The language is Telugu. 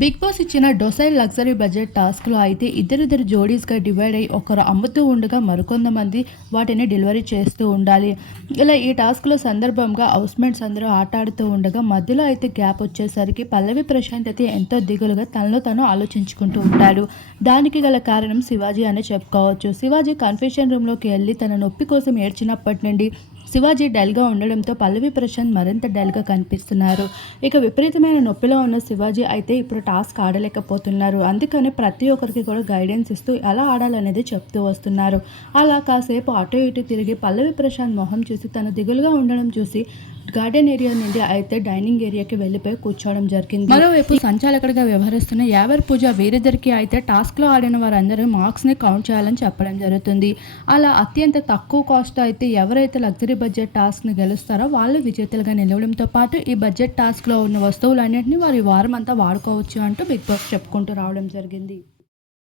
బిగ్ బాస్ ఇచ్చిన డొసైల్ లగ్జరీ బడ్జెట్ టాస్క్లో అయితే ఇద్దరిద్దరు జోడీస్గా డివైడ్ అయ్యి ఒకరు అమ్ముతూ ఉండగా మరికొంతమంది వాటిని డెలివరీ చేస్తూ ఉండాలి. ఇలా ఈ టాస్క్లో సందర్భంగా హౌస్మేట్స్ అందరూ ఆట ఆడుతూ ఉండగా మధ్యలో అయితే గ్యాప్ వచ్చేసరికి పల్లవి ప్రశాంత్ అయితే ఎంతో దిగులుగా తనలో తను ఆలోచించుకుంటూ ఉంటాడు. దానికి గల కారణం శివాజీ అని చెప్పుకోవచ్చు. శివాజీ కన్ఫెషన్ రూమ్లోకి వెళ్ళి తన నొప్పి కోసం ఏడ్చినప్పటి నుండి శివాజీ డల్గా ఉండడంతో పల్లవి ప్రశాంత్ మరింత డల్గా కనిపిస్తున్నారు. ఇక విపరీతమైన నొప్పిలో ఉన్న శివాజీ అయితే ఇప్పుడు టాస్క్ ఆడలేకపోతున్నారు. అందుకని ప్రతి ఒక్కరికి కూడా గైడెన్స్ ఇస్తూ ఎలా ఆడాలనేది చెప్తూ వస్తున్నారు. అలా కాసేపు అటు ఇటు తిరిగి పల్లవి ప్రశాంత్ మొహం చూసి తను దిగులుగా ఉండడం చూసి గార్డెన్ ఏరియా నుండి అయితే డైనింగ్ ఏరియాకి వెళ్ళిపోయి కూర్చోవడం జరిగింది. మరోవైపు సంచాలకుడిగా వ్యవహరిస్తున్న యావర్ పూజ వీరిద్దరికి అయితే టాస్క్లో ఆడిన వారందరూ మార్క్స్ని కౌంట్ చేయాలని చెప్పడం జరుగుతుంది. అలా అత్యంత తక్కువ కాస్ట్ అయితే ఎవరైతే లగ్జరీ బడ్జెట్ టాస్క్ని గెలుస్తారో వాళ్ళు విజేతలుగా నిలవడంతో పాటు ఈ బడ్జెట్ టాస్క్లో ఉన్న వస్తువులన్నింటినీ వారి వారం అంతా వాడుకోవచ్చు అంటూ బిగ్ బాస్ చెప్పుకుంటూ రావడం జరిగింది.